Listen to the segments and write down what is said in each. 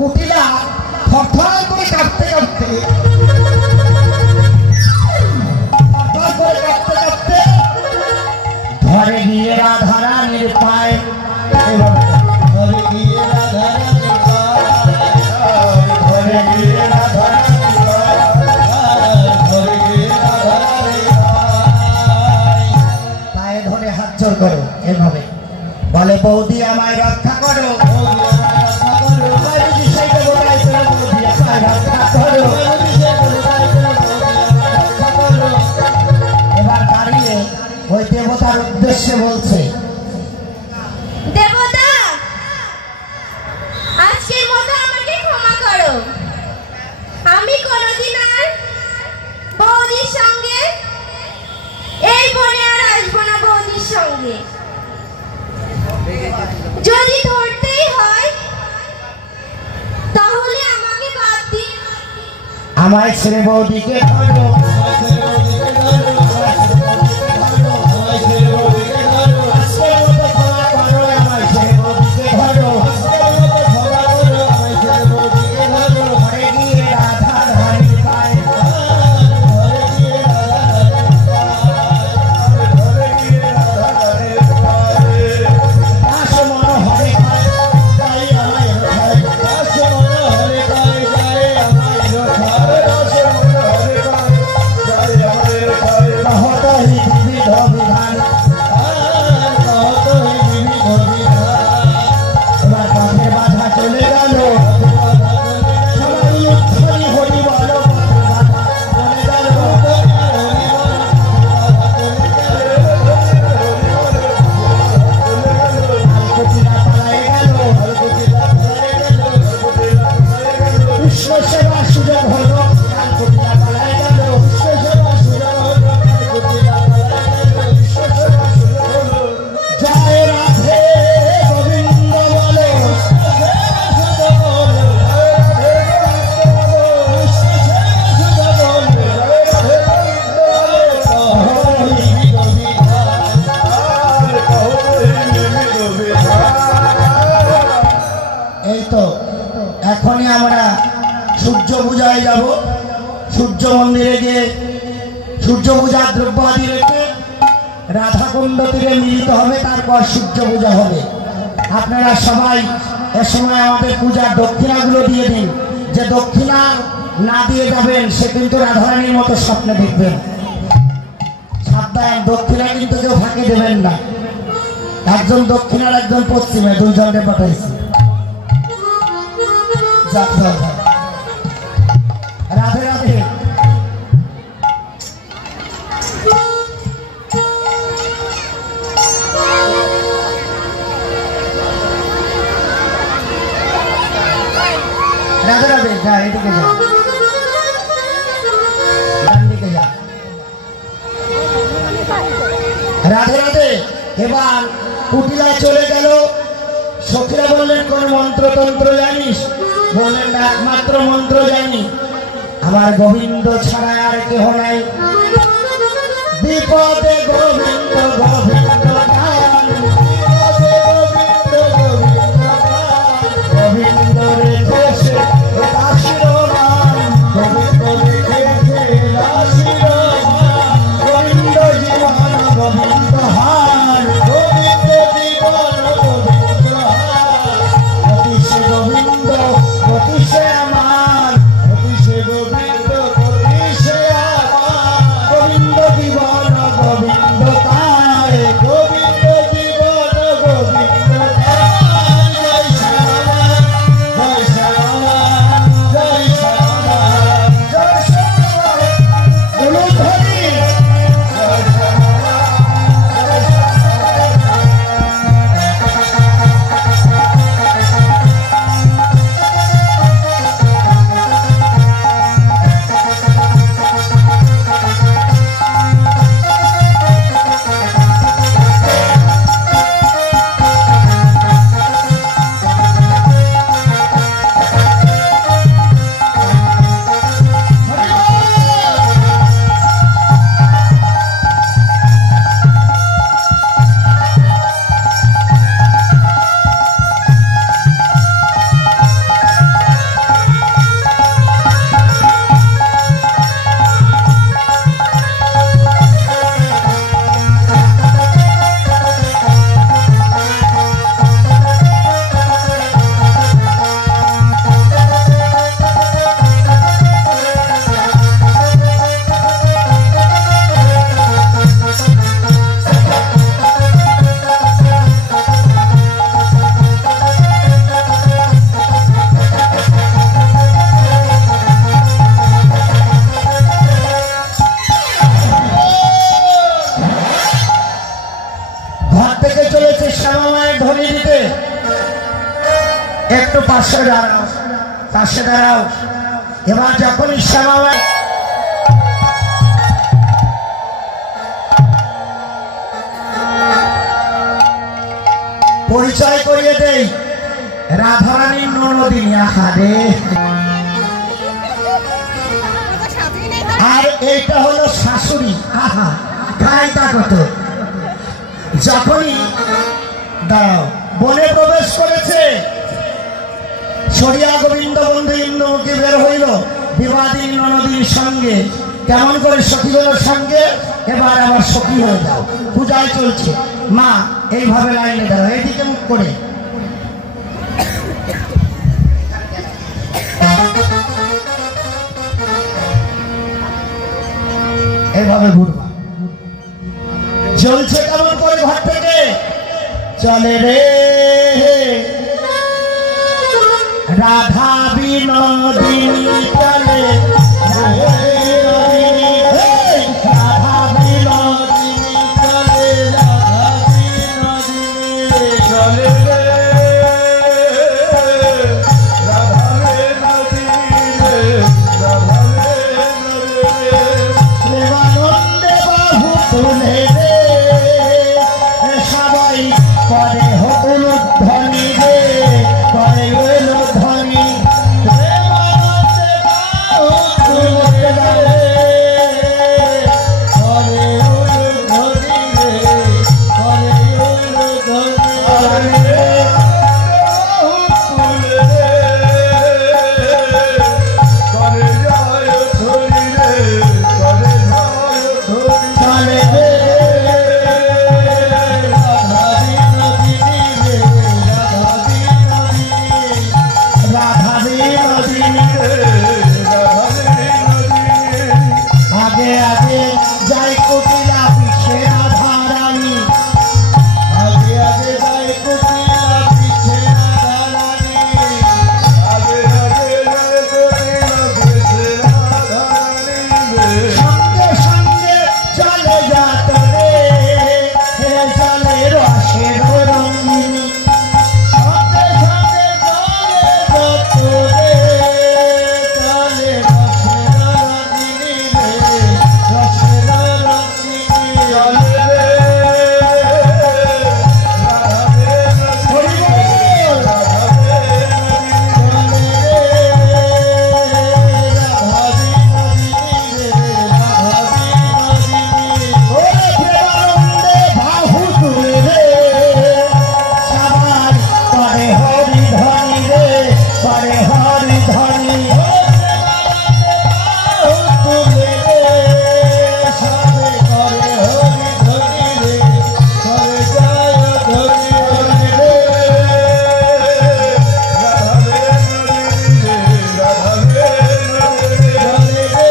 কুটিলা থরথর করে কাঁপতে কাঁপতে ঘরে গিয়ে রাধারানীর পায়ে ঘরে গিয়ে রাধারানীর পায়ে ধরে হাত জোর করো এভাবে বলে বৌদি আমায় রক্ষা করো এবার দাঁড়িয়ে ওই দেবতার উদ্দেশ্যে বলছে দেবতা আজকের মতো আমাকে ক্ষমা করো আমি কোনোদিন আর বৌদির সঙ্গে এই বনে আর আসবো না বৌদির সঙ্গে যদি ধরতেই হয় তাহলে আমাকে বাদ দিন আমায় ছেড়ে বৌদিকে ধরো এখনই আমরা সূর্য পূজায় যাব সূর্য মন্দিরে গিয়ে সূর্য পূজার দ্রব্যাদি রেখে রাধাকুণ্ড তীরে মিলিত হবে তারপর সূর্য পূজা হবে আপনারা সবাই এ সময় আমাদের পূজার দক্ষিণাগুলো দিয়ে দিন যে দক্ষিণা না দিয়ে যাবেন সে কিন্তু রাধারানীর মতো স্বপ্ন দেখবেন সাবধান দক্ষিণা কিন্তু কেউ ফাঁকি দেবেন না একজন দক্ষিণার একজন পশ্চিমে দুইজনকে পাঠাইছি রাধে রাধে রাধে রাধে যা এদিকে যা ডান দিকে যা রাধে রাধে এবার কুটিলায় চলে গেল সখীরা বললেন কোন মন্ত্রতন্ত্র জানিস বললেন না একমাত্র মন্ত্র জানি আমার গোবিন্দ ছাড়া আর কেহ নাই বিপদে গোবিন্দ গোবিন্দ গোবিন্দ রেখেছে গোবিন্দ জীবন গোবিন্দ হার গোবিন্দ জীবন গোবিন্দ অতিশে গোবিন্দ অতিশে আমার অতিশে গোবিন্দ অতিশে আমার গোবিন্দ জীবন গোবিন্দ তার একটু পাশে দাঁড়াও, পাশে দাঁড়াও। এবার যখনই শ্যামামাই পরিচয় করিয়ে দেই, রাধারানীর ননদিনী। আহারে, আর এইটা হলো শাশুড়ি। আহা, খাইটা কত। যখনই দাঁড়াও বনে প্রবেশ করেছে, সরিয়া গোবিন্দ বন্ধু ইন্দ্রমুখী বের হইল বিবাদিনী ননদীর সঙ্গে। কেমন করে সখী হলো সঙ্গে? এবার আবার সখী হয়ে যাও, পূজায় চলছে। মা এইভাবে লাইনে দাও, এইদিকে মুখ করে। এইভাবে ঘুরবা। চলছে কেমন করে ঘর থেকে? চলে রে রাধা বিনোদিনী, চলে রাধা বিনোদিনী, চলে রাধা বিনোদিনী, চলে রে রাধা বিনোদিনী, রাধা বিনোদিনী। প্রেমানন্দে বাহু তুলে রে সবাই করে হল ধ্বনি রে, করে হল ধ্বনি। প্রেমানন্দে বাহু তুলে রে করে হল ধ্বনি রে, করে হল ধ্বনি রে। বাহু তুলে রে করে যায় ধ্বনি রে, করে যায় ধ্বনি। চলে রে आगे आगे जाए कुटिला पीछे राधा रानी, आगे आगे जाए कुटिला पीछे राधा रानी, आगे आगे जाए कुटिला पीछे राधा रानी। संगे संगे चले जाते रे चले रसेर रंगिनी, संगे संगे चले जाते रे चले रसेर रंगिनी रे, रसेर रंगिनी। चले रे राधा बिনোदिनी, राधा बिনোदिनी, चले रे राधा बिনোदिनी रे, राधा बिনোदिनी। ওরে প্রেমানন্দে বাহু তুলে রে সবাই করে হরি ধ্বনি রে, করে হরি ধ্বনি। তুলে রে সবে করে হরি ধ্বনি রে, করে যায় ধ্বনি রে। রাধা বিনোদিনী রে, রাধা বিনোদিনী, চলে রে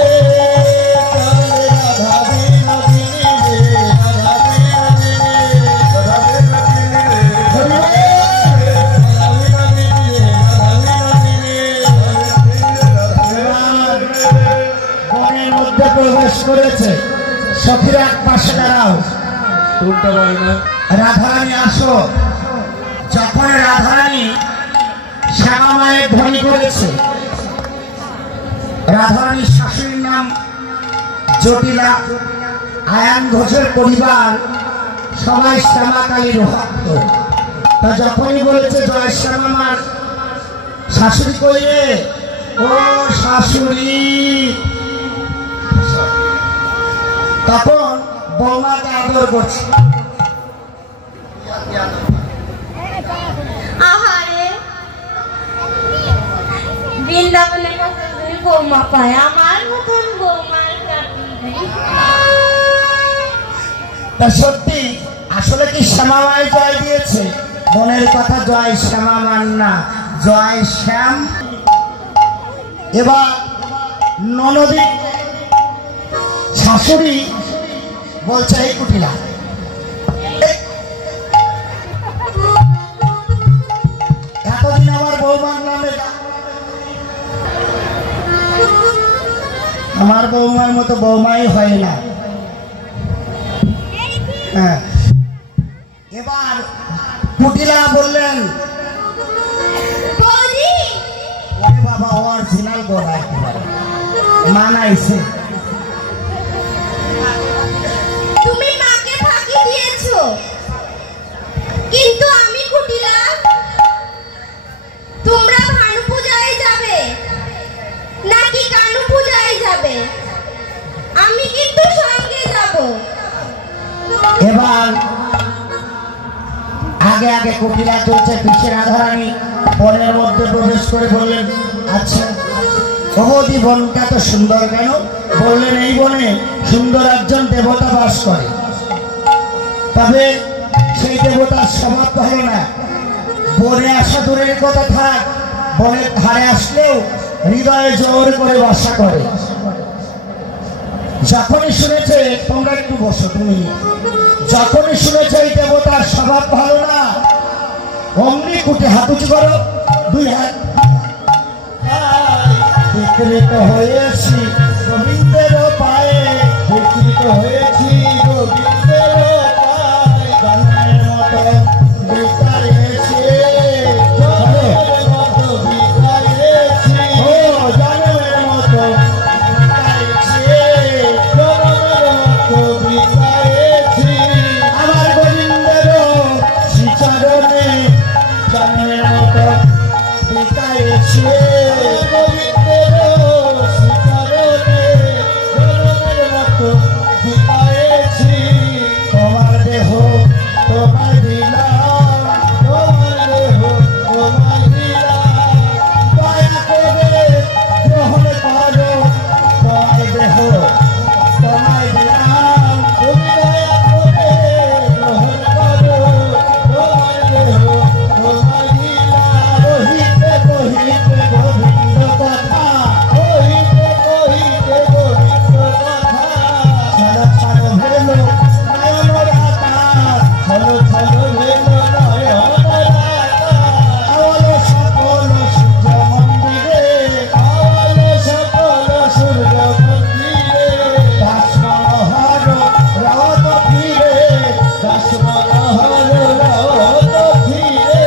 চলে রাধা বিনোদিনী রে, রাধা বিনোদিনী, রাধা বিনোদিনী রে, রাধা বিনোদিনী রে, রাধা বিনোদিনী। বনের মধ্যে প্রবেশ করেছে, সখীরা এক পাশে দাঁড়াও। রাধারানী আসো। যখন রাধারানী শ্যামা মায়ের ধ্বনি করেছে, রাধারানীর শাশুড়ির নাম জটিলা। আয়ান ঘোষের পরিবার সবাই শ্যামা কালীর ভক্ত। তা যখনই বলেছে জয় শ্যামা মার, শাশুড়ি কইরে ও শাশুড়ি, তখন বৌমাকে আদর করছে। আহারে, বৃন্দাবনের মতো বৌমা পায়, আমার মতন বৌমার তা সত্যি আসলে কি শ্যামা মায় জয় দিয়েছে? মনের কথা, জয় শ্যামা মান না, জয় শ্যাম। এবার ননদী শাশুড়ি বলছে, এই কুটিলা এতদিন আমার বৌমার নামে, আমার বৌমার মতো বৌমাই হয় না। হ্যাঁ, এবার কুটিলা বললেন, বৌদি বাবা অরিজিনাল গলা একেবারে মানাইছে। তুমি মাকে ফাঁকি দিয়েছো, কিন্তু আমি কুটিলা। তোমরা ভানু পূজায় যাবে নাকি কানু পূজায় যাবে? আমি কিন্তু সঙ্গে যাব। এবার আগে আগে কুটিলা চলছে, পিছিয়ে রাধারানী বনের মধ্যে প্রবেশ করে বললেন, আচ্ছা ভগবতী বনটা তো সুন্দর কেন? বললেন, এই বনে সুন্দর একজন দেবতা বাস করে, তবে সেই দেবতার স্বভাব ভালো না। বনে আসা দূরের কথা থাক, বনের ধারে আসলেও হৃদয়ে জোর করে বাসা করে। যখনই শুনেছে, তোমরা একটু বসো, তুমি যখনই শুনেছে এই দেবতার স্বভাব ভালো না, অমনি কুটে হাত উঁচু করো, দুই হাত। বিকৃত হয়েছি গোবিন্দের পায়ে, বিকৃত হয়েছি গোবিন্দের পায়ে, জন্মের মতো বিকায়েছি, জন্মের মতো বিকায়েছি, ও জন্মের মতো বিকায়েছি, জন্মের মতো বিকায়েছি, আমার গোবিন্দের শ্রীচরণে জন্মের মতো বিকায়েছি। তোমার দেহ তোমার দিলাম, তোমার দেহ তোমার দিলাম, দয়া করে গ্রহণ করো, তোমার দেহ তোমার দিলাম, তুমি দয়া করে গ্রহণ করো, তোমার দেহ তোমার দিলাম। কহিতে কহিতে গোবিন্দ কথা, কহিতে কহিতে গোবিন্দ কথা, ছাড়ো ছাড়ো ভেলো নয়ন রাতা, ছাড়ো ছাড়ো ভেলো নয়ন রাতা, আওয়ালো সকল সূর্য মন্দিরে, আওয়ালো সকল সূর্য মন্দিরে, দাস মনোহর রহত ফিরে, দাস মনোহর রহত ফিরে।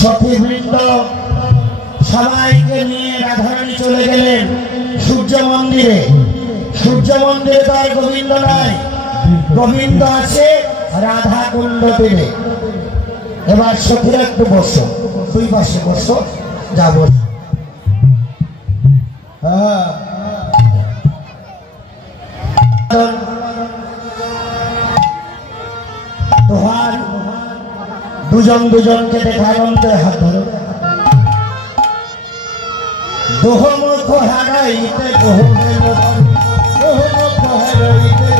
সখীবৃন্দ সবাইকে নিয়ে রাধারানী চলে গেলেন সূর্য মন্দিরে। সূর্য মন্দিরে তো আর গোবিন্দ নাই, গোবিন্দ আছে রাধা কুণ্ড তীরে। এবার সখীরা একটু বসো, দুই পাশে বসো। যাব। হ্যাঁ তোহার দুজন দুজনকে দেখা আনন্দে হাত ধরো। দোহমুখ হারাইতে দোহমুখ হারাইতে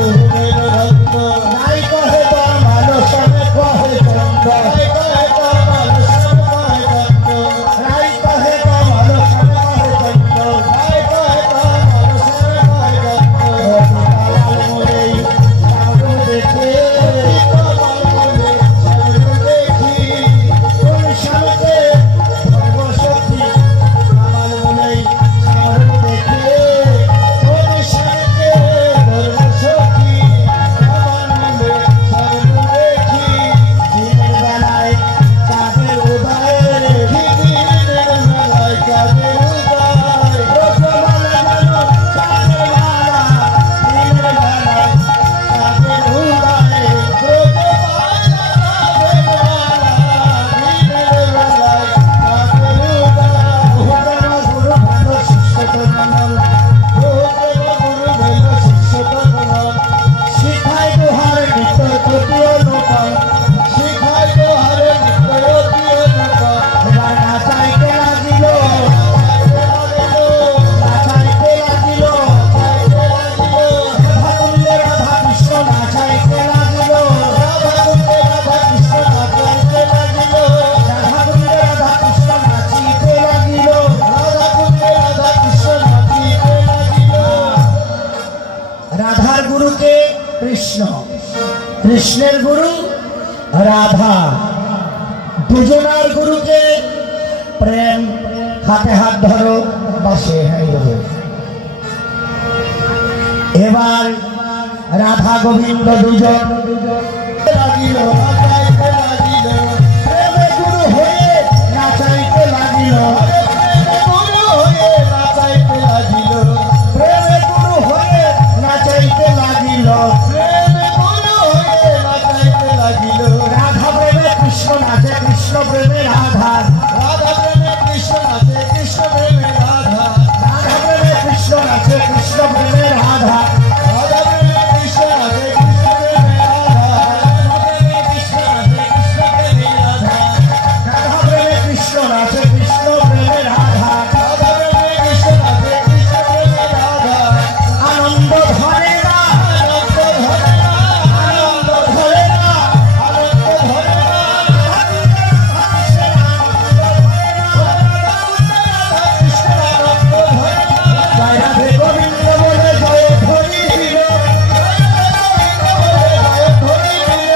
নাই কহে তো মানসনে কহে চন্দ্র নাই কহে তো মানসনে কহে চন্দ্র নাই কহে তো মানসনে কহে চন্দ্র দেখে কোন সামনে সর্বশক্তি আমার মনে দেখে কোন সামনে সর্বশক্তি আমার মনে দেখি দিনের বেলায় চাঁদের উদয় দিনের বেলায় চাঁদের উদয় রসমালা যেন চাঁদের মালা দিনের বেলায় চাঁদের উদয় শিখাই তোহার নিত্য তৃতীয় লোকন শিখাই তোহার নিত্য তৃতীয় লোকন এবার নাচাইতে লাগিল নাচাইতে লাগিল রাধাকুণ্ডে রাধা কৃষ্ণ নাচাইতে লাগিল রাধাকুণ্ডে রাধা কৃষ্ণ নাচাইতে লাগিল রাধাকুণ্ডে রাধা কৃষ্ণ নাচিতে লাগিল রাধাকুণ্ডে রাধা কৃষ্ণ নাচিতে লাগিল। রাধার গুরুকে কৃষ্ণ, কৃষ্ণের গুরু রাধা, দুজনার গুরুকে প্রেম। হাতে হাত ধরো বাসে এবার রাধা গোবিন্দ দুজন লাগিল নাচাইতে লাগিল প্রেমে গুরু হয়ে নাচাইতে লাগিল গুরু হয়ে নাচাইতে লাগিল প্রেমে গুরু হয়ে নাচাইতে লাগিল প্রেমে গুরু হয়ে নাচাইতে লাগিল। রাধা প্রেমে কৃষ্ণ নাচে কৃষ্ণ প্রেমে রাধা রাধা প্রেমে কৃষ্ণ নাচে কৃষ্ণ প্রেমে রাধা রাধা প্রেমে কৃষ্ণ নাচে কৃষ্ণ প্রেমে রাধা রাধা প্রেমে কৃষ্ণ নাচে কৃষ্ণ প্রেমে রাধা রাধা প্রেমে কৃষ্ণ নাচে কৃষ্ণ প্রেমে রাধা রাধা প্রেমে কৃষ্ণ নাচে কৃষ্ণ প্রেমে রাধা রাধা প্রেমে কৃষ্ণ নাচে কৃষ্ণ প্রেমে রাধা। আনন্দ ধরে না আনন্দ ধরে না আনন্দ ধরে না আনন্দ ধরে না জয় রাধে গোবিন্দ বলে জয় ধরি দিল জয় ধরি দিল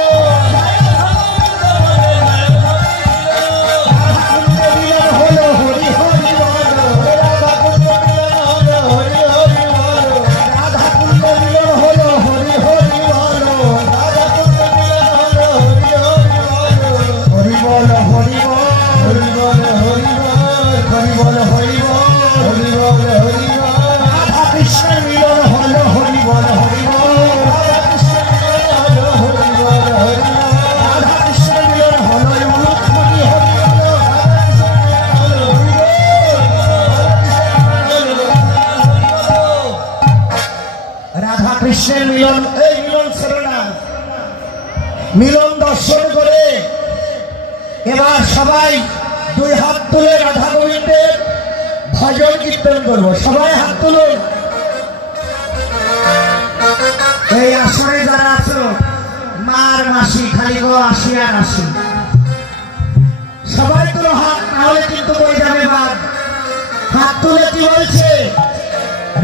রাধাকুণ্ডে মিলন হলো হরি হরি বল রাধাকুণ্ডে মিলন হলো হরি হরি বল রাধাকুণ্ডে মিলন হলো হরি হরি বল রাধাকুণ্ডে মিলন হলো হরি হরি বল হরি বল হরি বল হরি বল হরি বল হরি বল হরি বল হরি বল হরি বল রাধা কৃষ্ণের মিলন হলো হরি বল হরি বল রাধা কৃষ্ণের মিলন হলো হরি বল হরি বল রাধা কৃষ্ণের মিলন হলো হরি হরি বল রাধা কৃষ্ণের মিলন এই মিলন ছেড়ে মিলন দর্শন করে এবার সবাই দুই হাত তুলে রাধা গোবিন্দের ভজন কীর্তন করবো। সবাই হাত তুলুন। এই আসরে যারা আছো মার মাসি খালি গো আসি আর আসি সবাই তুলো হাত, নাহলে কিন্তু বই যাবে বাদ। হাত তুলে কি বলছে?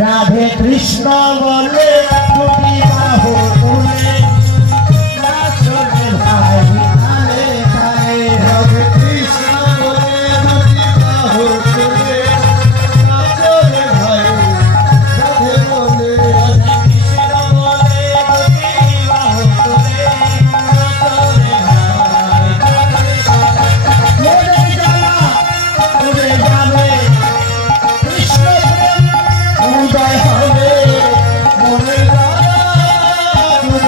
রাধে কৃষ্ণ বলে তুমি বাহু তুলে নাচো রে ভাই তালে তালে রাধে কৃষ্ণ বলে তুমি বাহু তুলে নাচো রে ভাই রাধে বলে রাধে কৃষ্ণ বলে তুমি বাহু তুলে নাচো রে ভাই উড়ে যাবে কৃষ্ণ প্রেম উদয় হবে মনে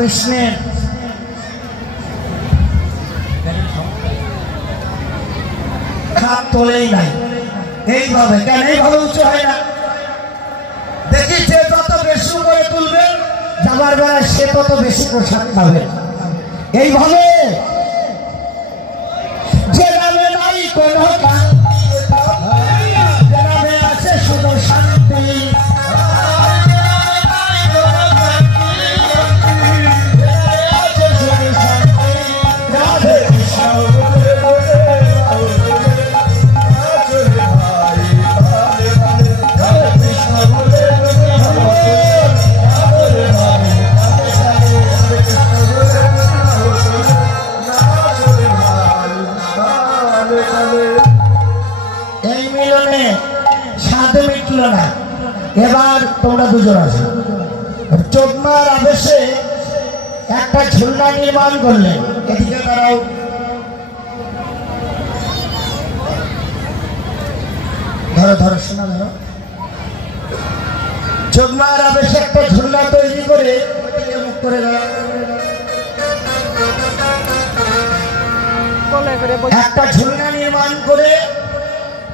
কৃষ্ণের খাপ তোলেই নাই। এইভাবে কেন এইভাবে উঁচু হয় না? দেখি যে যত বেশি করে তুলবে যাবার বেলায় সে তত বেশি প্রসাদ পাবে। এইভাবে যে নামে নাই কোনো যে নামে আছে শুধু শান্তি, এই মিলনে স্বাদ মিটল না। এবার তোমরা দুজন আছো, চোদমার আবেশে একটা ঝুলনা নির্মাণ করলেন। এদিকে তারাও ধরো ধরো শোনা ধরো। চোদমার আবেশে একটা ঝুলনা তৈরি করে মুখ করে দেওয়া, একটা ঝুলনা নির্মাণ করে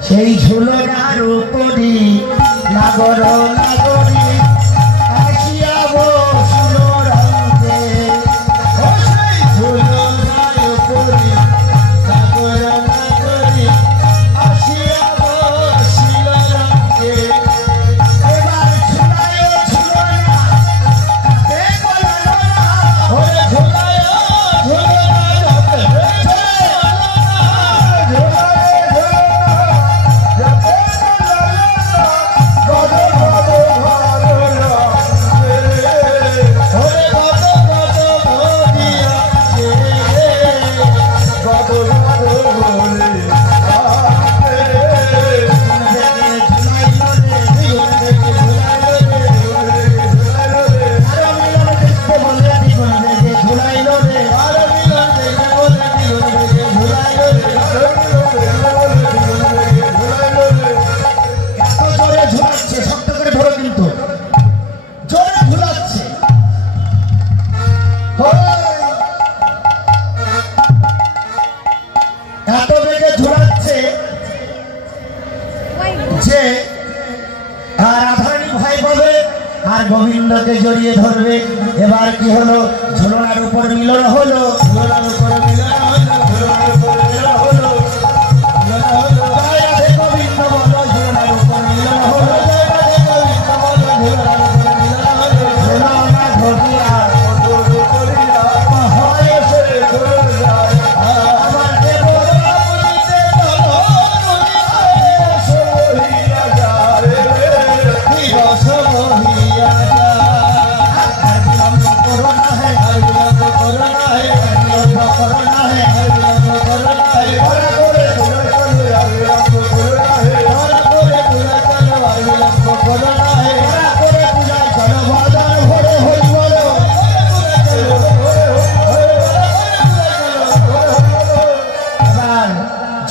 সেই ঝুলনার উপরি নাগর নাগরী আসিয়া বসল রঙে। ও সেই ঝুলনার উপরি নাগর নাগরী আসিয়া বসল রঙে। এবার ঝুলায় ঝুলনা কে বলল না, ওরে ঝুলায় ঝুলনা এত বেগে ঝুলাচ্ছে যে আর রাধারানী ভয় পাবে আর গোবিন্দকে জড়িয়ে ধরবে। এবার কি হলো? ঝুলনার উপর মিলন হলো, ঝুলনার উপর মিলন হলো, ঝুলনার উপর মিলন হলো, মিলন হলো। জয় রাধে গোবিন্দ বলো, ঝুলনার উপর মিলন হলো, জয় রাধে গোবিন্দ বলো, ঝুলনার উপর মিলন হলো। ঝুলনা ঘটিয়া হয় সে ঝুলন যায় আমার দেব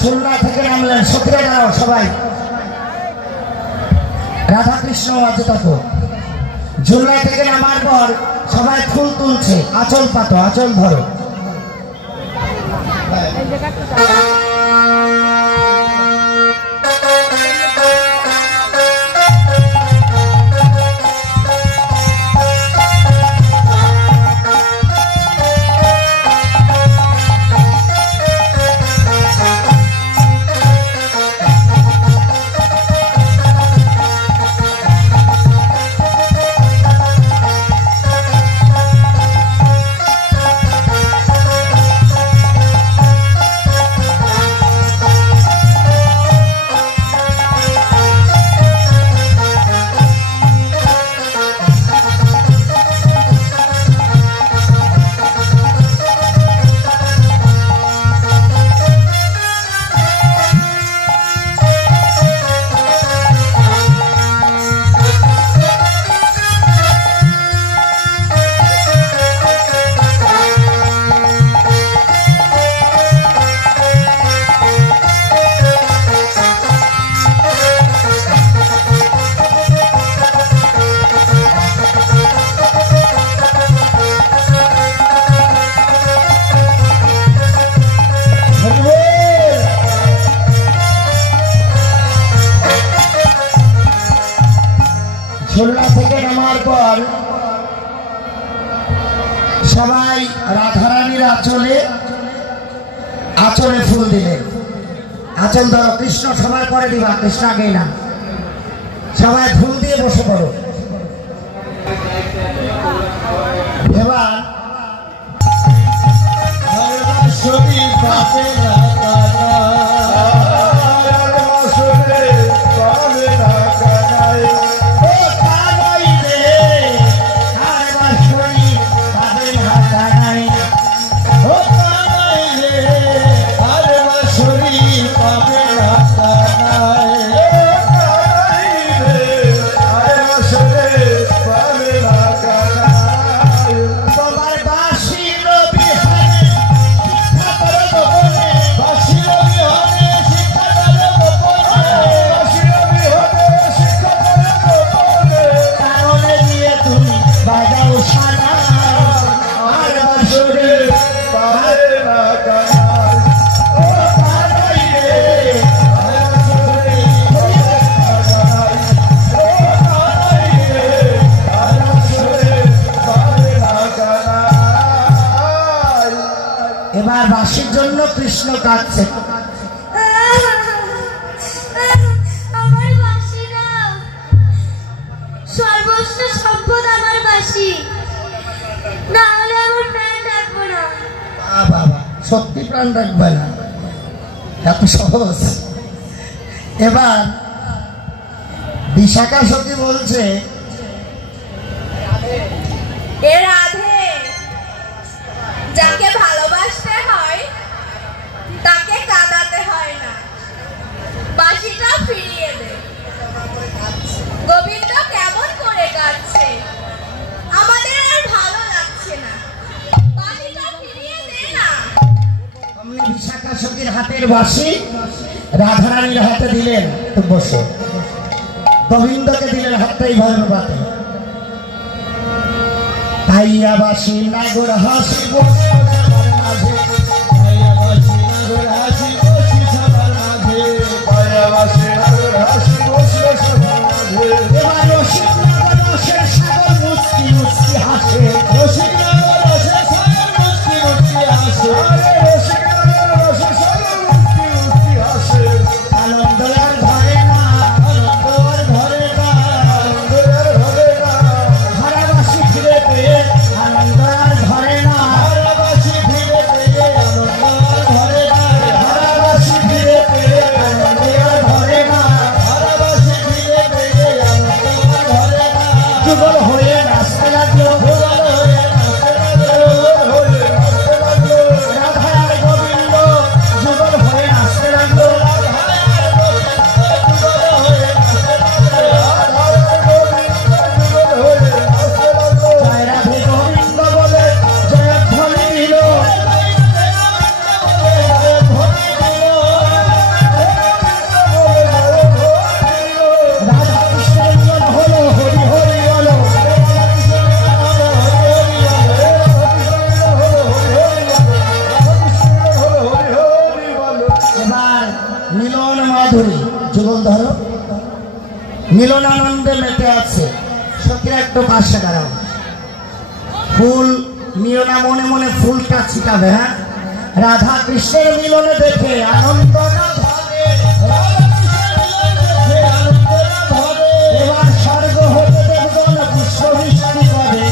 ঝুলনা থেকে নামলেন। সত্যিকার দাঁড়াও সবাই, রাধা কৃষ্ণ আছে তত। ঝুলনা থেকে নামার পর সবাই ফুল তুলছে, আঁচল পাতো, আঁচল ধরো। খুলনা থেকে নামার পর সবাই রাধারানীর আঁচলে ফুল দিলেন। আঁচল ধরো, কৃষ্ণ সবাই করে দিবা, কৃষ্ণ আগে না, সবাই ফুল দিয়ে বসে পড়ো। এবার এবার বাসির জন্য কৃষ্ণ কাঁদছে। আমার বাসিরা সর্বস্ব সম্পদ, আমার বাসি, না হলে আমার প্রাণ রাখবো না। বাবা সত্যি প্রাণ রাখবে না, এত সহজ। এবার বিশাখা সখী বলছে, এ রাধে, যাকে ভালোবাসতে হয় তাকে কাঁদাতে হয় না, বাঁশিটা ফিরিয়ে দে। গোবিন্দ কেমন করে কাঁদছে, আমাদের আর ভালো লাগছে না, বাঁশিটা ফিরিয়ে দে না। অমনি বিশাখা সখীর হাতের বাঁশি রাধারানীর হাতে দিলেন, তো বসো। গোবিন্দকে দিলেন হাতটা এইভাবে বাতে, তাইয়া বাসি নাগর হাসি বসে সবার মাঝে, তাইয়া বাসি নাগর হাসি বসে সবার মাঝে, তাইয়া বাসি নাগর হাসি বসে সবার মাঝে। এবার রসিক নাগর রসের সাগর মুচকি মুচকি হাসে, রসিক নাগর রসের সাগর মুচকি মুচকি হাসে, আরে রসিক নাগর রসের সাগর মুচকি মুচকি হাসে। আনন্দ আর ধরে না, আনন্দ আর ধরে না, আনন্দ আর ধরে না, হারাবাসি ফিরে পেয়ে আনন্দ আর ধরে না, হারাবাসি ফিরে পেয়ে আনন্দ আর ধরে না, হারাবাসি ফিরে পেয়ে আনন্দ আর ধরে না, হারাবাসি ফিরে পেয়ে আনন্দ আর ধরে না। যুগল হয়ে নাচতে লাগলো, যুগল হয়ে নাচতে লাগলো, হয়ে নাচতে লাগলো, রাধা আর গোবিন্দ যুগল হয়ে নাচতে লাগলো, রাধা আর গোবিন্দ যুগল হয়ে নাচতে লাগলো, রাধা আর গোবিন্দ যুগল হয়ে নাচতে লাগলো। জয় রাধে গোবিন্দ বলে জয়ধ্বনি দিল, রাধা কৃষ্ণের মিলন হলো, হরি হরি বলো, এবার মিলন মাধুরী যুগল ধরো, মিলনানন্দে মেতে আছে। সখীরা একটু পাশে দাঁড়াও, ফুল নিও না, মনে মনে ফুলটা ছিটাবে। হ্যাঁ, রাধা কৃষ্ণের মিলনে দেখে আনন্দ না ধরে, রাধা কৃষ্ণের মিলন দেখে আনন্দ না ধরে। এবার স্বর্গ হতে দেবগণ পুষ্পবৃষ্টি করে,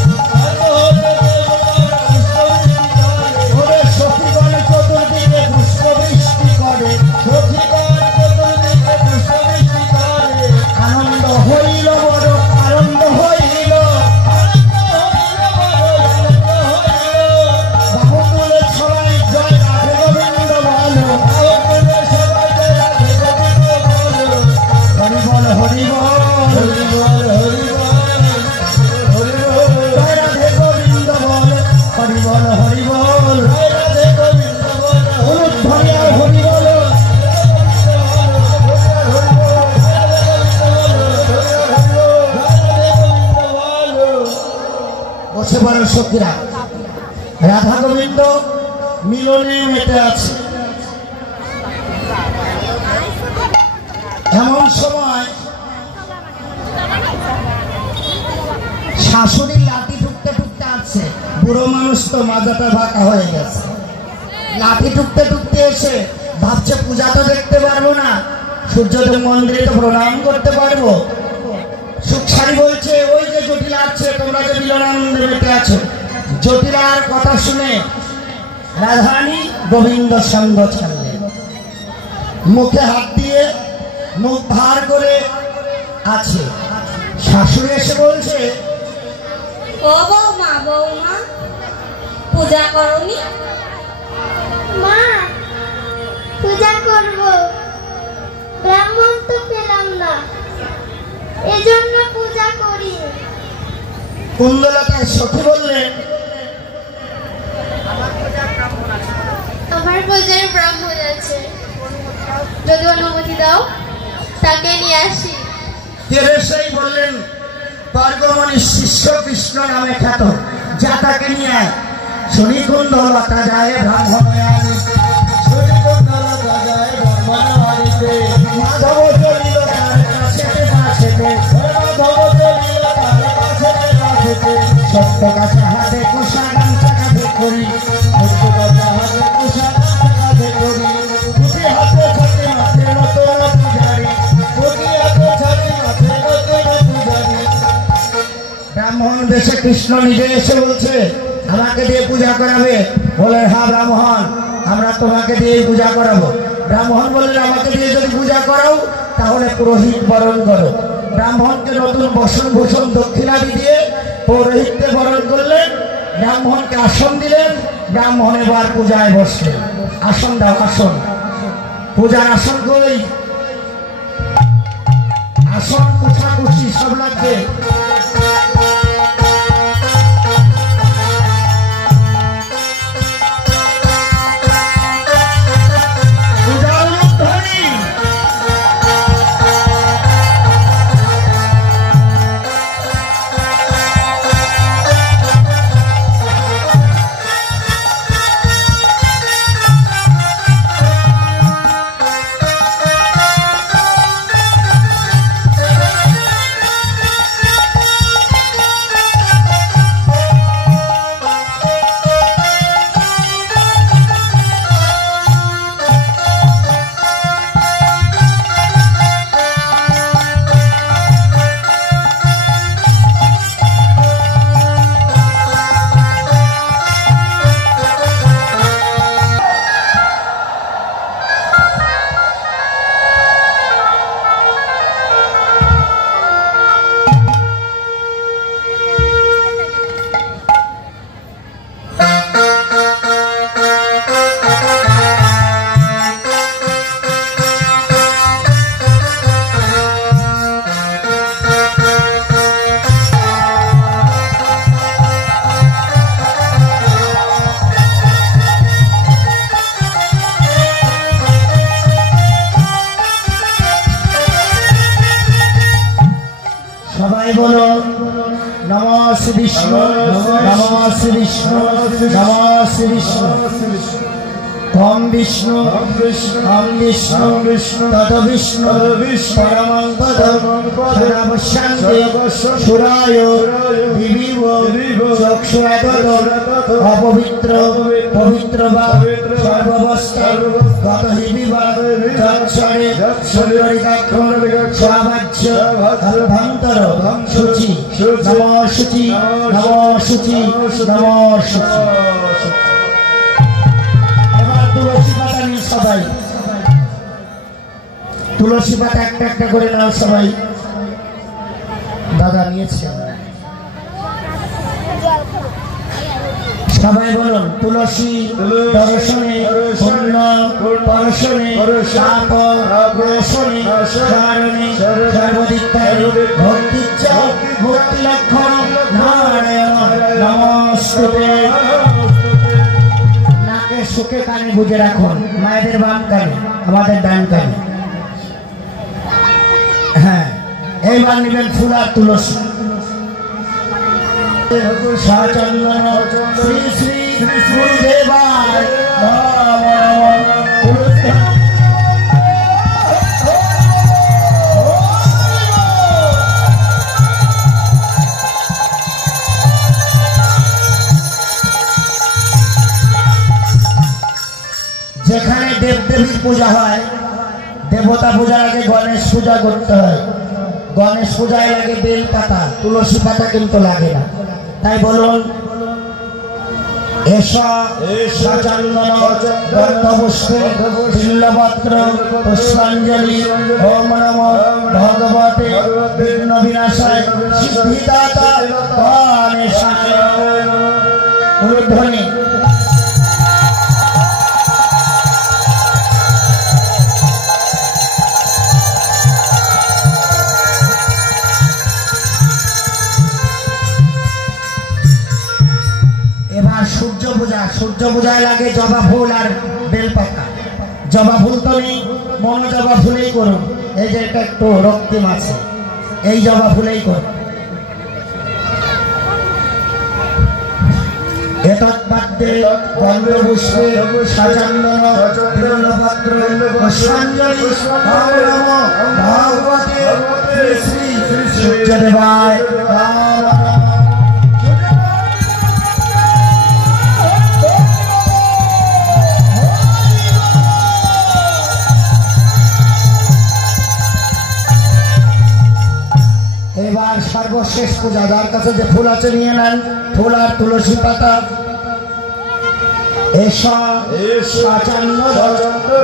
স্বর্গ হতে দেবগণ পুষ্পবৃষ্টি করে, ওরে সখীগণ চতুর্দিকে পুষ্পবৃষ্টি করে, সখীগণ চতুর্দিকে পুষ্পবৃষ্টি করে। আনন্দ হইল বড়, আনন্দ হইল, আনন্দ হইল বড়, আনন্দ হইল। বাহু তুলে সবাই জয় রাধে গোবিন্দ বলো, বাহু তুলে সবাই জয় রাধে গোবিন্দ বলো। হরি বল, হরি বল, হরি বল, হরি বল, হরি বল, জয় রাধে গোবিন্দ বল, হরি বল, হরি বল, জয় রাধে গোবিন্দ বল, হলুদ ধরে আর হরি বল। বসে পড়ো সখীরা, রাধা গোবিন্দ মিলনে মেতে আছে। এমন সময় শাশুড়ি লাঠি ঠুকতে ঠুকতে আসছে, বুড়ো মানুষ তো মাজাটা ভাঙা হয়ে গেছে, লাঠি ঠুকতে ঠুকতে এসে ভাবছে পূজা তো দেখতে পারবো না, সূর্যদেব মন্দিরে তো প্রণাম করতে পারবো। সুখসারি বলছে ওই যে জটিলা আছে, তোমরা যে মিলনানন্দে বেঁচে আছো। জটিলার কথা শুনে রাধারানী গোবিন্দ সঙ্গ ছাড়লেন, মুখে হাত দিয়ে মুখ ভার করে আছে। শাশুড়ি এসে বলছে, ও বৌমা, বৌমা পূজা করনি? মা, পূজা করব, ব্রাহ্মণ তো পেলাম না, এজন্য পূজা করি। কুণ্ডলতার সখী বললেন, আমার পূজার ব্রাহ্মণ আছে, যদি অনুমতি দাও তাকে নিয়ে আসি। তেরেসাই বললেন, বর্গমণির শিষ্য কৃষ্ণ নামে খ্যাত, যা তাকে নিয়ে আয়। শুনি কুণ্ডলতা যায় ব্রাহ্মণ আনিতে, শুনি কুণ্ডলতা যায় ব্রাহ্মণ আনিতে, মাধব চলিল তার কাছেতে কাছেতে, মাধব চলিল তার কাছেতে কাছেতে, সত্য কাছে হাতে কুষা গামছা কাঁধে করি, সত্য কাছে হাতে কুষা গামছা কাঁধে করি, পুঁথি হাতে ছাতি মাথে নতুন পূজারি, পুঁথি হাতে ছাতি মাথে নতুন পূজারি। ব্রাহ্মণ দেশে কৃষ্ণ নিজে এসে বলছে, আমাকে দিয়ে পূজা করাবে? বলে, হ্যাঁ ব্রাহ্মণ, আমরা তোমাকে দিয়ে পূজা করাবো। ব্রাহ্মণ বললেন, আমাকে দিয়ে যদি পূজা করাও তাহলে পুরোহিত বরণ করো। ব্রাহ্মণকে নতুন বসন ভূষণ দক্ষিণাদি দিয়ে পৌরোহিত্যে বরণ করলেন, ব্রাহ্মণকে আসন দিলেন। ব্রাহ্মণ এবার পূজায় বসলেন। আসন দাও, আসন। পূজার আসন কই? আসন কুঠাকুঠি সব লাগবে। সবাই বলো, নমঃ শ্রী বিষ্ণু, নমঃ শ্রী বিষ্ণু, নমঃ শ্রী বিষ্ণু। ওম বিষ্ণু, ওম বিষ্ণু, তদ বিষ্ণু, পরমং পদম, সদাবস্যান্তে, সুরায়, দিবিব, চক্ষুরাদত, অপবিত্র, পবিত্র বা, সর্ববস্তা, গত হিবিবা, তৎসরে, সুন্দরিকাক্ষর, স্বাবাচ্য, অভ্যন্তর, শুচি, নমঃ শুচি, নমঃ শুচি, নমঃ শুচি। তুলসী পাতা নিয়ে সবাই, তুলসী পাতা একটা একটা করে নাও সবাই। দাদা নিয়েছে, সবাই বলুন, তুলসী দর্শনে পূর্ণ পরশনে শাপ দর্শনে কারণে সর্বদিত্তায় ভক্তিচ্ছ মুক্তি লক্ষণ নারায়ণ নমস্তুতে। সুখে কানে বুঝে রাখুন, মায়েদের বাম কানে, আমাদের ডান কানে। হ্যাঁ, এইবার নেবেন ফুল আর তুলসী। সচন্দন শ্রী শ্রী গুরুদেবায় দেবীর পূজা হয়, দেবতা পূজার আগে গণেশ পূজা করতে হয়। গণেশ পূজায় লাগে বেল পাতা, তুলসী পাতা কিন্তু লাগে না। তাই বলুন, পুষ্পাঞ্জলি ওম নমো ভগবতে বিঘ্ন বিনাশায় সিদ্ধিদাতা গণেশায়। ধ্বনি সূর্য পূজা, সূর্য পূজায় লাগে জবা ফুল আর বেলপাতা। জবা ফুল তো নেই, মন জবা ফুলেই করুন। এই যে এটা একটু রক্তিম আছে, এই জবা ফুলেই করুন। এতৎপাত্রে গন্ধপুষ্পে সচন্দন বিল্বপত্র পুষ্পাঞ্জলি ওম নমো ভগবতে শ্রী সূর্যদেবায় নমঃ। এবার সর্বশেষ পূজা, যার কাছে যে ফুল আছে নিয়ে নেন, ফুল আর তুলসী পাতা।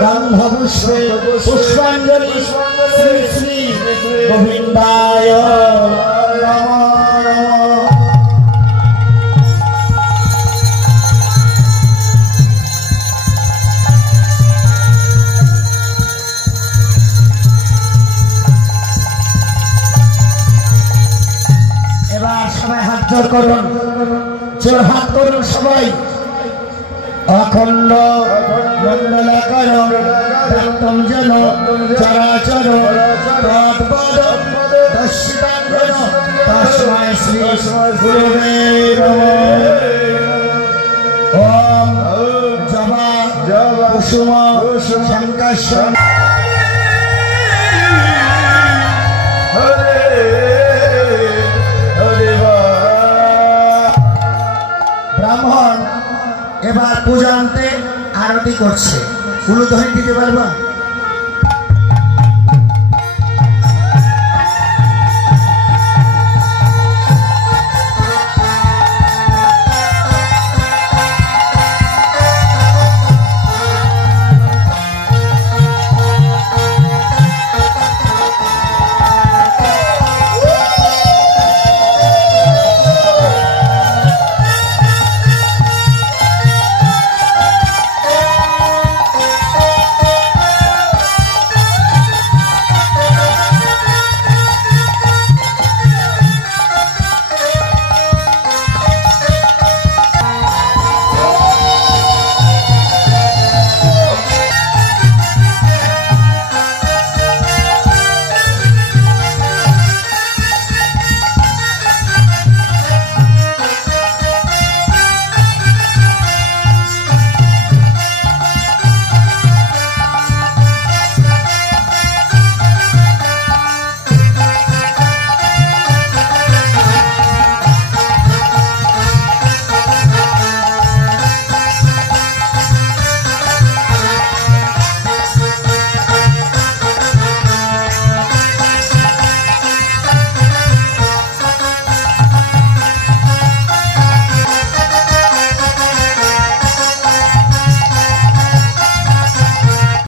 গন্ধপুষ্পে পুষ্পাঞ্জলি শ্রী শ্রী গোবিন্দায় নমঃ। সবাই হাত জোর করুন, জোর হাত করুন সবাই। অখণ্ড মণ্ডলাকার দত্তম যেন চরাচর তৎপদ দর্শিতাং যেন তস্मै শ্রী গুরুবে নমঃ। ওম জবা কুসুম শঙ্কাশ্বর ব্রাহ্মণ এবার পূজা আনতে আরতি করছে। উলুধ্বনি দিতে পারবা?